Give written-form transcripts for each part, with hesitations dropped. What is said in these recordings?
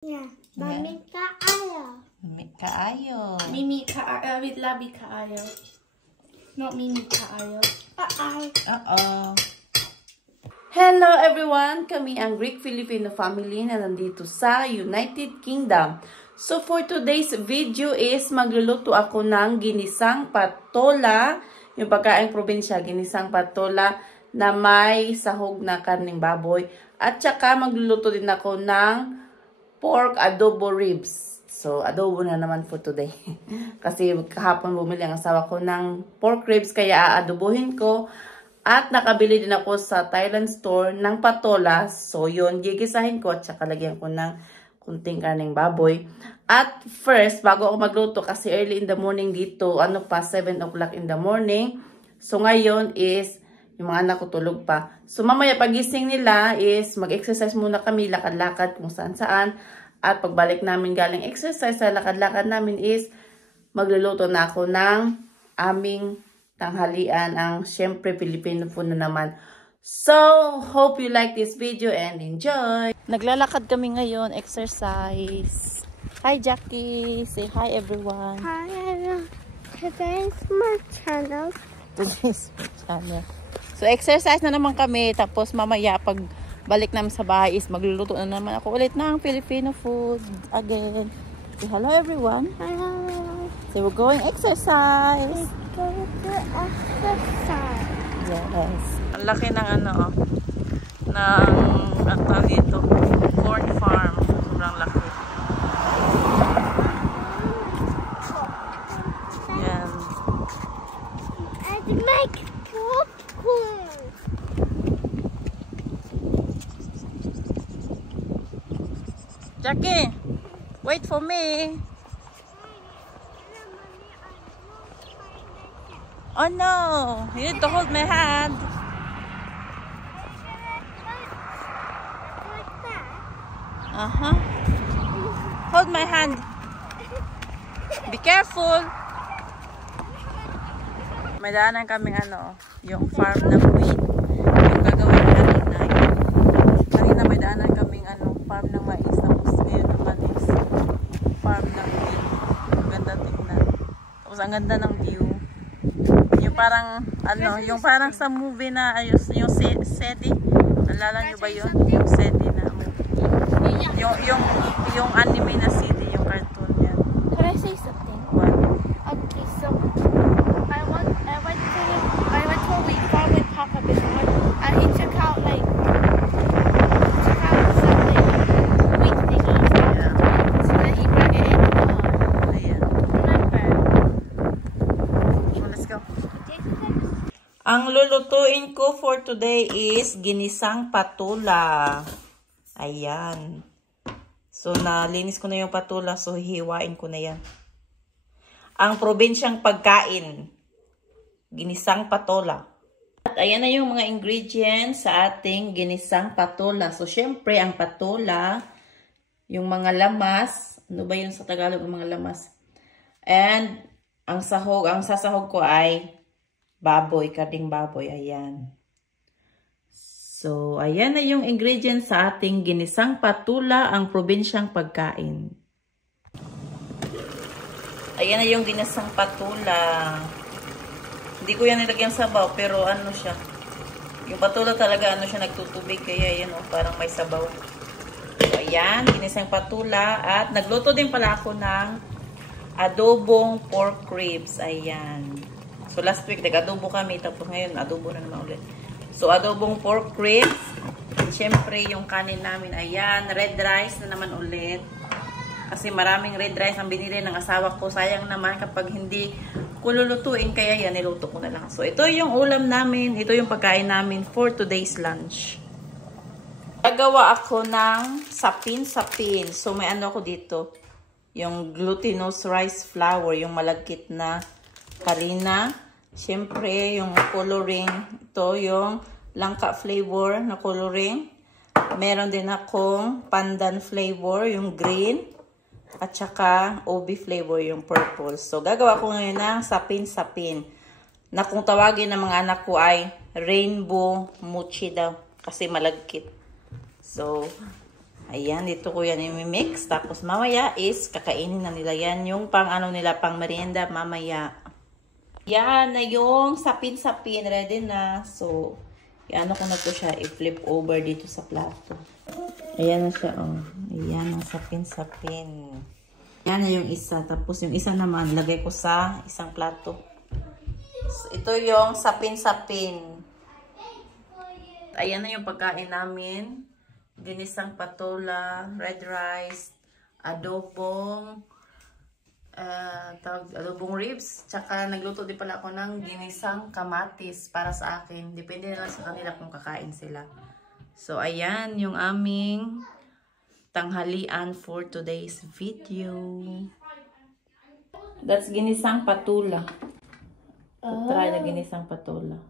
Yeah, mami kaayo. Mami kaayo. Mimi kaayo with Labi kaayo. Not Mimi kaayo. Uh-oh. Hello everyone! Kami ang Greek Filipino family na nandito sa United Kingdom. So for today's video is magluluto ako ng ginisang patola. Yung pagkaing probinsya, ginisang patola na may sahog na karning baboy. At saka magluluto din ako ng pork adobo ribs. So, adobo na naman for today. Kasi kahapon bumili ang asawa ko ng pork ribs, kaya aadobohin ko. At nakabili din ako sa Thailand store ng patola. So, yun, gigisahin ko at saka lagyan ko ng kunting karning baboy. At first, bago ako magluto, kasi early in the morning dito, 7 o'clock in the morning. So, ngayon is, yung mga anak ko tulog pa. So, mamaya pagising nila is mag-exercise muna kami, lakad-lakad kung saan-saan. At pagbalik namin galing exercise, sa lakad-lakad namin is magluluto na ako ng aming tanghalian, ang syempre Filipino food na naman. So, hope you like this video and enjoy! Naglalakad kami ngayon, exercise. Hi Jackie! Say hi everyone! Hi everyone. Today's my channel. Today's my channel. So, exercise na naman kami. Tapos, mamaya, pag balik namin sa bahay is magluluto na naman ako ulit ng Filipino food again. So, hello everyone! Hello. So, we're going exercise! Go to exercise. Yes. Ang laki ng ng dito, corn farm. Sobrang laki. Yan. And make popcorn. Jackie, wait for me. Oh no, you need to hold my hand. Like that. Uh-huh. Hold my hand. Be careful. May daanan kaming yung farm ng wheat. Yung gagawin kanina. Kanina may daanan kaming farm ng mais. Tapos ngayon naman is farm ng wheat. Ang ganda tingnan. Tapos ang ganda ng view. Yung parang yung parang sa movie na ayos yung Sedi. Nalala niyo ba yun? Yung Sedi na yung anime na Sedi, yung cartoon yan. Can I say something? What? Okay, so I went to a wheat farm with Papa before, and he took out some like wheat thingies. Yeah. So then he brought it in the car. Ayan. Remember? So, let's go. Ang lulutuin ko for today is ginisang patola. Ayan. So, nalinis ko na yung patola. So, hihiwain ko na yan. Ang probinsyang pagkain. Ginisang patola. At ayan na yung mga ingredients sa ating ginisang patola. So, syempre, ang patola, yung mga lamas. Ano ba yun sa Tagalog, ang mga lamas? And, ang sasahog ko ay baboy, karning baboy. Ayan. So, ayan na yung ingredients sa ating ginisang patola, ang probinsyang pagkain. Ayan na yung ginisang patola. Hindi ko yan nilagyan sabaw, pero siya. Yung patola talaga, siya, nagtutubig. Kaya yan, parang may sabaw. So, ayan, ginisang patola. At nagluto din pala ako ng adobong pork ribs. Ayan. So, last week, nag-adobo kami. Tapos ngayon, adobo na naman ulit. So, adobong pork ribs. Siyempre, yung kanin namin, ayan, red rice na naman ulit. Kasi maraming red rice ang binili ng asawa ko. Sayang naman kapag hindi ko lulutuin. Kaya yan, niluto ko na lang. So, ito yung ulam namin. Ito yung pagkain namin for today's lunch. Gagawa ako ng sapin-sapin. So, may ako dito. Yung glutinous rice flour. Yung malagkit na harina. Siyempre, yung coloring. Ito yung langka flavor na coloring. Meron din akong pandan flavor, yung green. At saka OB flavor, yung purple. So, gagawa ko ngayon ng sapin-sapin. Na kung tawagin ng mga anak ko ay rainbow mochi daw. Kasi malagkit. So, Ayan, dito ko yan i-mix. Tapos mamaya is kakainin na nila yan. Yung pang ano nila, pang merienda mamaya. Yan na yung sapin-sapin. Ready na. So, ano ko na to siya i-flip over dito sa plato. Ayan na siya, oh. Ayan ang sapin-sapin. Yan na yung isa. Tapos yung isa naman, lagay ko sa isang plato. So, ito yung sapin-sapin. Ayan na yung pagkain namin. Ginisang patola, red rice, adobong ribs. Tsaka nagluto din pala ako ng ginisang kamatis para sa akin. Depende na lang sa kanila kung kakain sila. So, ayan yung aming tanghalian for today's video. That's ginisang patola. Try na ginisang patola.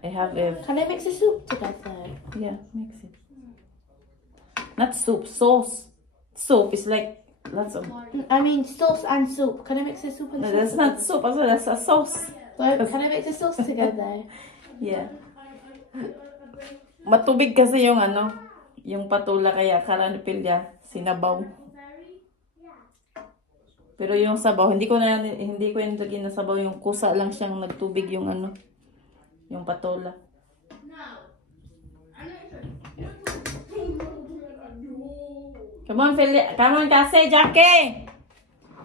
I have a... Can I mix the soup together? Yeah, mix it. Not soup, sauce. Soup is like lots of... I mean sauce and soup. Can I mix the soup and No, sauce? that's not soup, also that's a sauce. Well, can I mix the sauce together? Yeah. Matubig kasi yung ano, yung patola kaya akala ni Pilya, sinabaw. Pero yung sabaw, hindi ko yung lagyan na sabaw, yung kusa lang siyang nagtubig yung ano, yung patola. Come on, Pilya. Come on, kasi, Jackie!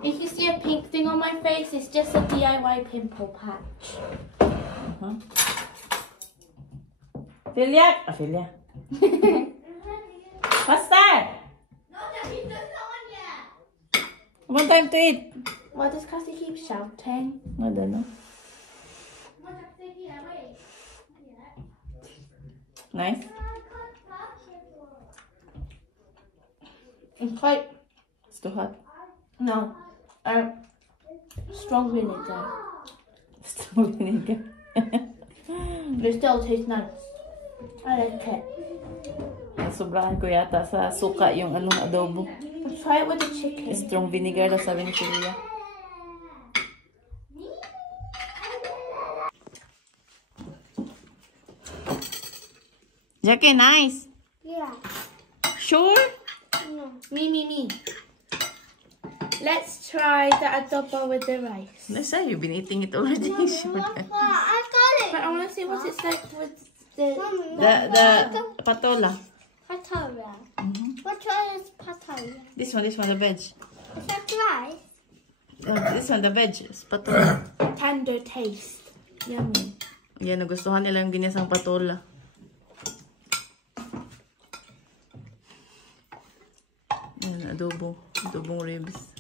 If you see a pink thing on my face, it's just a DIY pimple patch. Pilya! Pilya. Faster! One time to eat. Why does Cassie keep shouting? I don't know. Nice. It's quite... It's too hot. No. Strong vinegar. Strong vinegar. But it still tastes nice. I like it. Sobrahan ko yata sa suka yung anong adobo. Let's try it with the chicken. Strong vinegar daw sabi ni Julia. Jackie, nice. Yeah. Sure? No. Me. Let's try the adobo with the rice. Let's say you've been eating it already. Sure. I got it. But I want to see what it's like with the... The patola. Patola. What one is patola? This one, the veg. Is that rice? This one, the veg. It's patola. Tender taste. Yummy. Yan, nagustuhan nila yung ginisang patola. Yan, adobong ribs.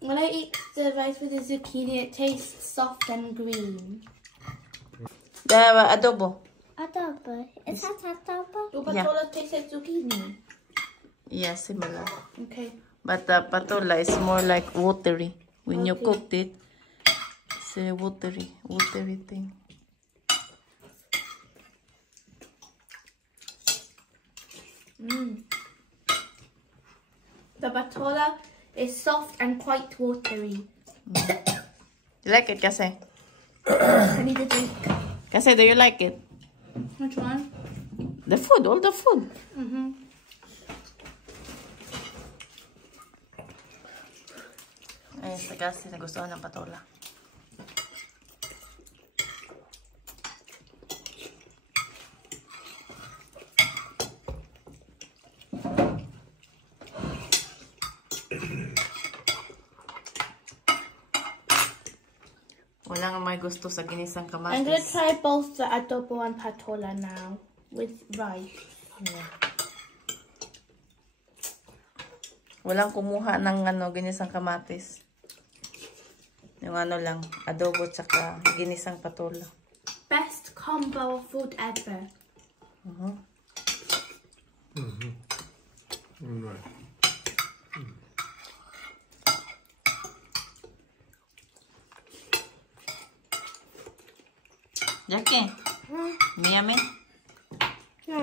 When I eat the rice with the zucchini, it tastes soft and green. The adobo. Adobo. Is that adobo? Your Yeah. patola tastes like zucchini. Yeah, similar. Okay. But the patola is more like watery. When you Okay. cooked it, it's a watery thing. The patola is soft and quite watery. You like it, Kasi? I need a drink. Kasi, do you like it? Which one? The food, all the food. Ay, sa Kasi, nagustuhan ng patola. Wala nga may gusto sa ginisang kamatis. I'm gonna try both the adobo and patola now with rice. Yeah. Walang kumuha ng ginisang kamatis. Yung lang, adobo tsaka ginisang patola. Best combo of food ever. Right. Jackie, yummy? No.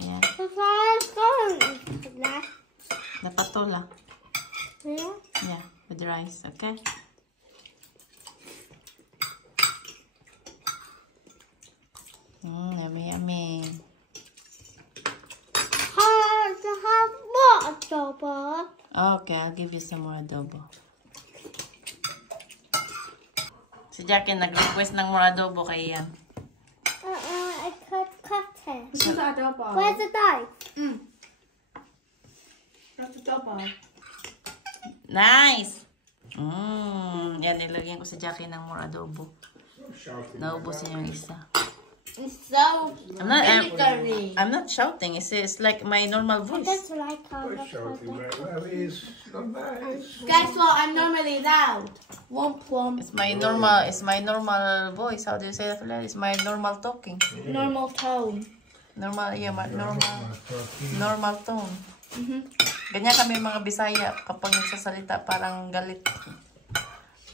Yeah. Because I've gone that. The patola. Yeah. Yeah, with the rice, okay? Yummy, yummy. To have more adobo. Okay, I'll give you some more adobo. Si Jackie nag-request ng more adobo kay Ian. I could cut it. This is adobo. Where's the knife? That's adobo. Nice! Yan, nilagyan ko si Jackie ng more adobo. Naubusin yung isa. It's so vinegary. I'm not shouting. It's like my normal voice. That's like Guess what? I'm normally loud. Womp womp. It's my normal voice. How do you say that? It's my normal talking. Normal tone. Normal tone. Ganyan kami mga Bisaya kapag nagsasalita parang galit.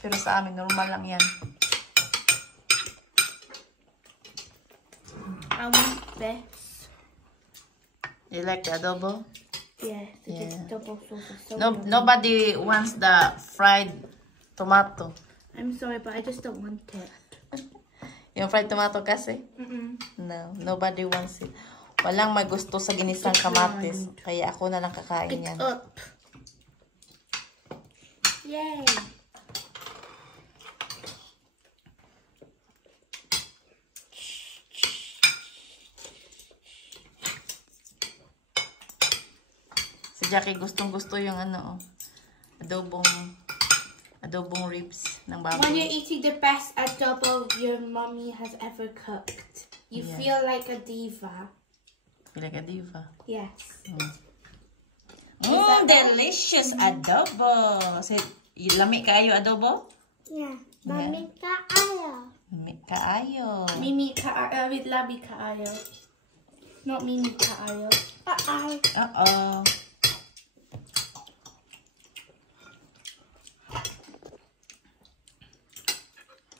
Pero sa amin normal lang yan. I want this. You like the adobo? Yeah, Yeah. this double sauce is so No, yummy. nobody wants the fried tomato. I'm sorry, but I just don't want it. Yung fried tomato kasi? No, nobody wants it. Walang may gusto sa ginisang kamatis. Kaya ako na lang kakain yan. It's up. Yay. Si Jackie gustong-gusto yung ano, adobong ribs ng When baboy. you're eating the best adobo your mommy has ever cooked, you Yeah. feel like a diva. Feel like a diva. Yes. Delicious adobo. Lami kaayo adobo? Yeah. Mommy kaayo. Lami kaayo. Mimi kaayo with labi kaayo. Not Mimi kaayo. Uh-oh.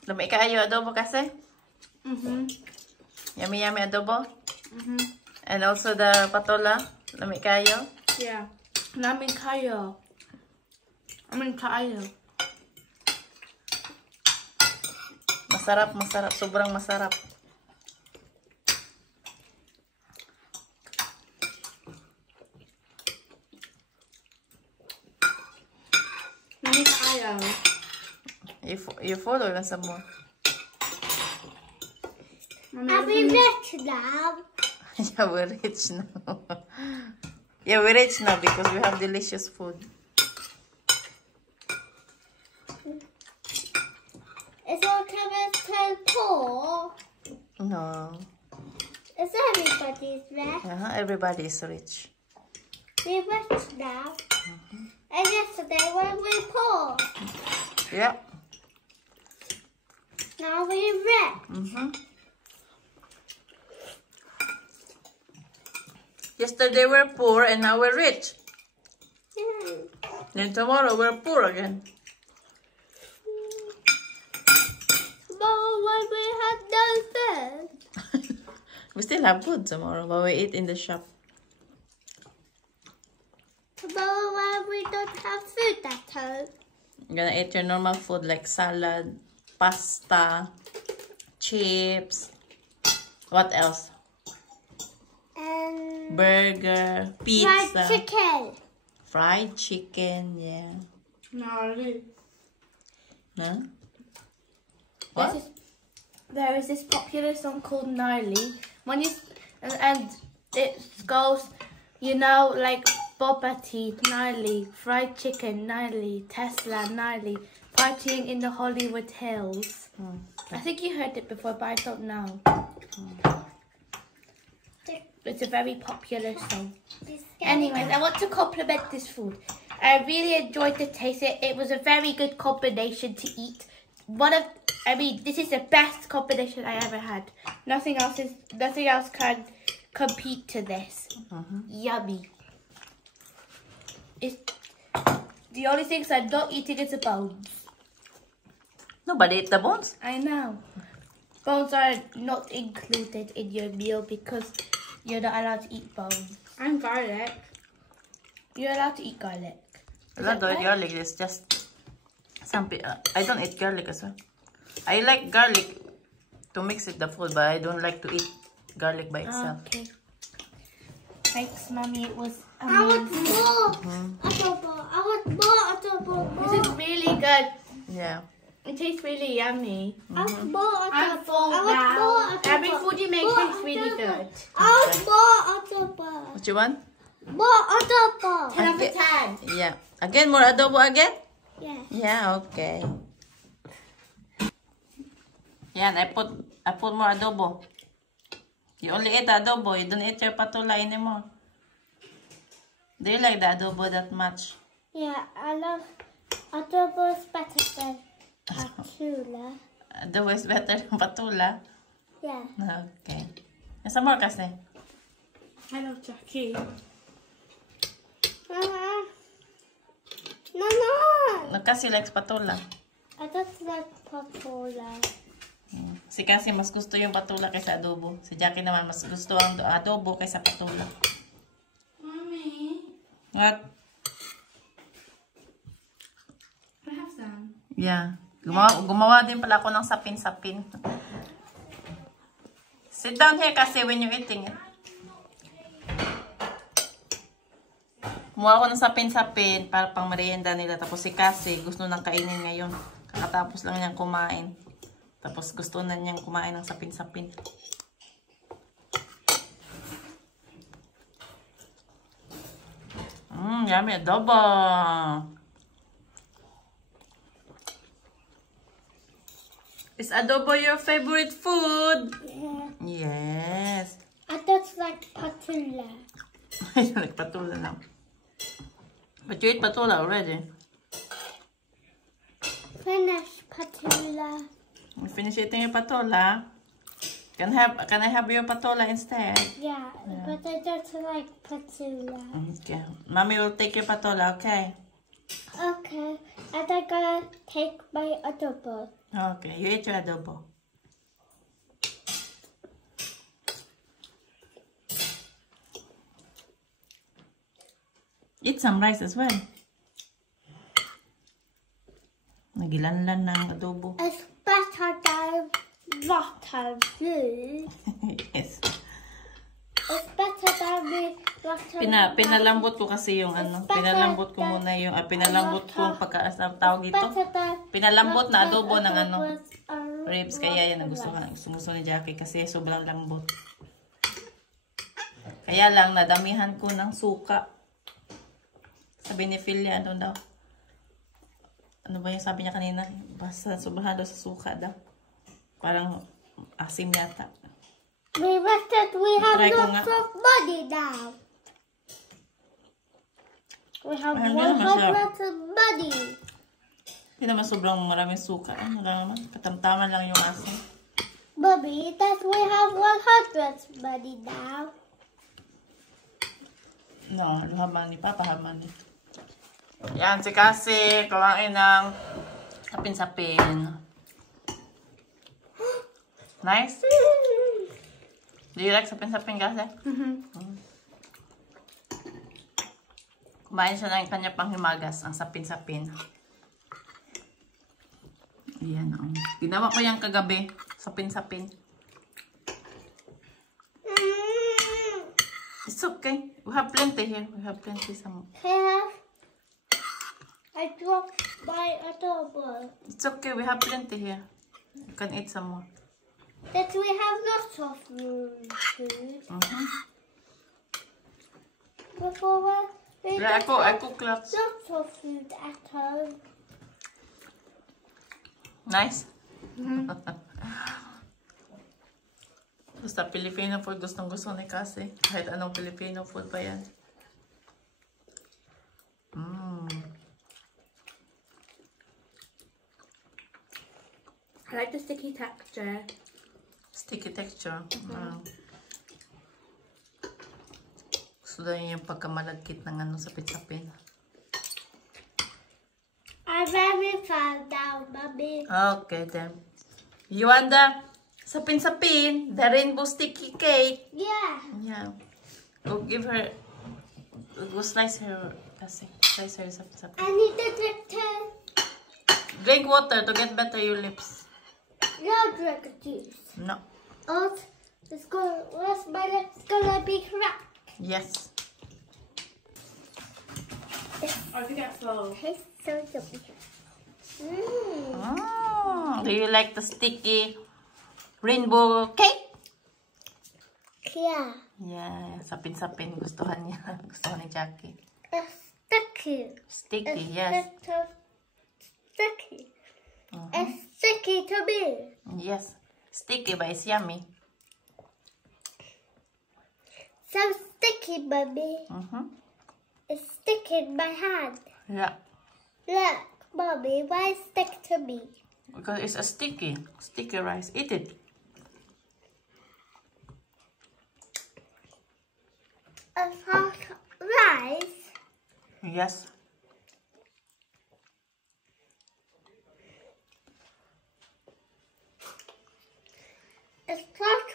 Lami kaayo adobo kasi? Yummy yummy adobo? And also the patola? Lami kaayo? Yeah. Labi kaayo. Kaayo. Masarap, masarap. Sobrang masarap. Labi kaayo. You follow lang some more. Are we rich now? Yeah, we're rich now. Yeah, we're rich now because we have delicious food. Is okay with tell poor? No. Is everybody's rich? Everybody is rich. We're rich now. And yesterday we were poor. Yeah. Now we're rich. Yesterday we're poor and now we're rich. Yeah. Then tomorrow we're poor again. Tomorrow when we have no food. We still have food tomorrow, but we eat in the shop. Tomorrow when we don't have food at home. You're gonna eat your normal food like salad, pasta, chips. What else? And Burger, pizza. fried chicken. Fried chicken, yeah. Gnarly. Huh? What? There is this popular song called Gnarly. When you and it goes, you know, like boba tea, gnarly, fried chicken, gnarly, Tesla, gnarly, partying in the Hollywood Hills. I think you heard it before, but I don't know. It's a very popular song. Anyways, I want to compliment this food. I really enjoyed the taste. It was a very good combination to eat. This is the best combination I ever had. Nothing else can compete to this. Yummy. The only things I'm not eating is the bones. Nobody ate the bones. I know. Bones are not included in your meal because you're not allowed to eat bones. And garlic. You're allowed to eat garlic. I don't eat garlic. It's just some people. I don't eat garlic as well. I like garlic to mix with the food, but I don't like to eat garlic by itself. Okay. Thanks, Mommy. It was I want amazing. more adobo. I want more adobo. This is really good. Yeah. It tastes really yummy. I want more I'm adobo. full I want now. more adobo. Every food you make More tastes really adobo. good. I want more adobo. What you want? More adobo. 10 out of 10. Yeah. Again, more adobo again? Yes. Yeah, okay. Yeah, I put more adobo. You only eat adobo. You don't eat your patula anymore. Do you like the adobo that much? Yeah, I love adobo is better than patula. Adobo is better than patula? Yeah. Okay. Some more kasi. Hello, Jackie. Mama. No. No, kasi likes patula. I don't like patula. Si Cassie mas gusto yung patula kaysa adobo. Si Jackie naman mas gusto ang adobo kaysa patula. Mommy, What? can I have some? Yeah. Gumawa din pala ako ng sapin-sapin. Sit down here kasi when you're eating it. Gumawa ako ng sapin-sapin para pang merienda nila. Tapos si Cassie gusto nang kainin ngayon. Kakatapos lang niyang kumain. Tapos gusto na niyang kumain ng sapin-sapin. Yummy adobo. Is adobo your favorite food? Yeah. Yes. I don't like patula. I don't like patula now. But you ate patula already. Finish patula. You finish eating your patula. Can I have your patula instead? Yeah, but I don't like patula. Okay. Mommy will take your patula, okay? Okay, and I'm gonna take my adobo. Okay, you eat your adobo. Eat some rice as well. Nagilanlan ng adobo. It's better than water blue. Yes. It's better than water Pinalambot ko kasi yung ano. Pinalambot ko muna yung, pinalambot ko tawag ito. Pinalambot na adobo ng ano. Ribs. Kaya yan ang gusto ni Jackie kasi sobrang lambot. Kaya lang nadamihan ko ng suka. Sabi ni Philia, ano daw? Ano ba yung sabi niya kanina? Basta sobrang sa suka daw. Parang asim yata. We have Try ko lots nga. of money now. We have Ay, hindi naman siya. 100 of money. Hindi naman sobrang maraming suka. Ano lang naman? Katamtaman lang yung asim. Mommy, that we have 100 money now. No, have money. Papa have money. Yan, si Cassie, kumain ng sapin-sapin. Nice? Do you like sapin-sapin, Cassie? Kumain siya ng kanya panghimagas, ang sapin-sapin. Yan, oh. Ginawa ko yan kagabi, sapin-sapin. It's okay. We have plenty here. We have plenty some. I dropped my adobo. It's okay. We have plenty here. You can eat some more. That we have lots of food. Before we Yeah, I cook lots. lots of food at home. Nice. Basta Filipino food, gustong-gusto ni Cassie. Kahit anong Filipino food pa yan. I like the sticky texture. Sticky texture. Gusto daw yung pagkamalagkit ng ano sa sapin-sapin. I'm very far down, Mommy. Okay then. You want the Sapin-sapin. The rainbow sticky cake. Yeah. Yeah. Go give her. Go slice her. Slice her sapin-sapin. I need to drink too. Drink water to get better your lips. No drink juice. No. Or what's my lips gonna be cracked? Yes. Oh, be careful. Tastes so yummy. Do you like the sticky rainbow cake? Yeah. Yeah. Sapin-sapin. Gustuhan niya. Gustuhan ni Jackie. It's sticky. Sticky, It's yes. so sticky. It's sticky to me. Yes. Sticky, but it's yummy. So sticky, Mommy. It's sticky in my hand. Yeah. Look, Mommy, why stick to me? Because it's a sticky rice. Eat it. A hot rice. Yes. It's like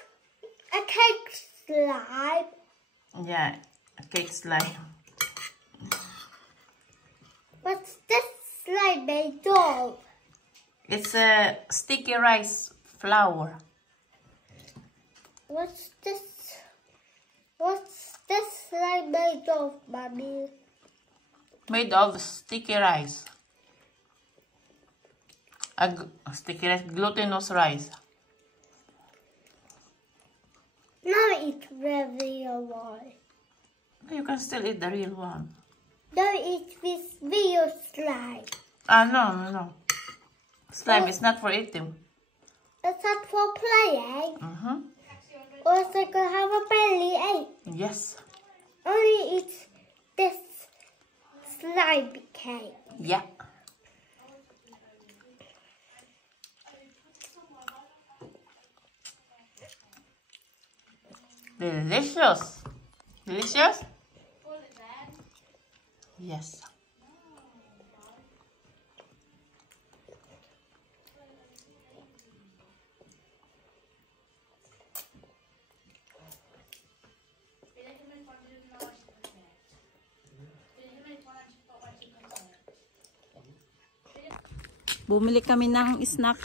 a cake slime. Yeah. A cake slime. What's this slime made of? It's a sticky rice flour. What's this slime made of, Mommy? Made of sticky rice. Sticky rice, glutinous rice. Now eat the real one. You can still eat the real one. Don't eat this real slime. No. Slime is not for eating. It's not for playing. Or is it gonna have a belly ache? Yes. Only eat this slime cake. Yeah. Delicious. Delicious? Yes. Bumili kami ng snacks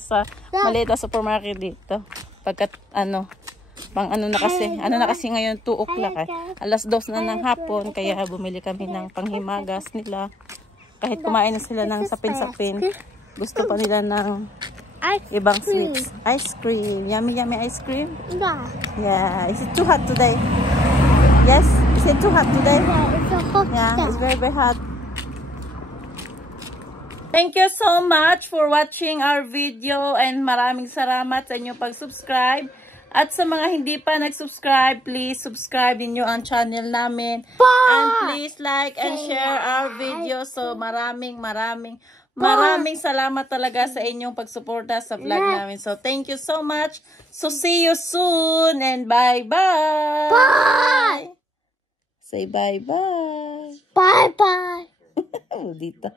sa maliit na supermarket dito. Pagkat na kasi ngayon 2 o'clock alas 2 na ng hapon, kaya bumili kami ng panghimagas nila. Kahit kumain na sila ng sapin-sapin, gusto pa nila ng ibang sweets. Ice cream. Yummy ice cream? Yeah. Is it too hot today? Yes? Is it too hot today? Yeah, it's a hot Yeah, it's very, very hot. Thank you so much for watching our video and maraming salamat sa inyong pag-subscribe. At sa mga hindi pa nag-subscribe, please subscribe ninyo ang channel namin. And please like and share our video. So maraming salamat talaga sa inyong pagsuporta sa vlog namin. So thank you so much. So see you soon and bye-bye. Bye! Say bye-bye. Bye-bye. Dito.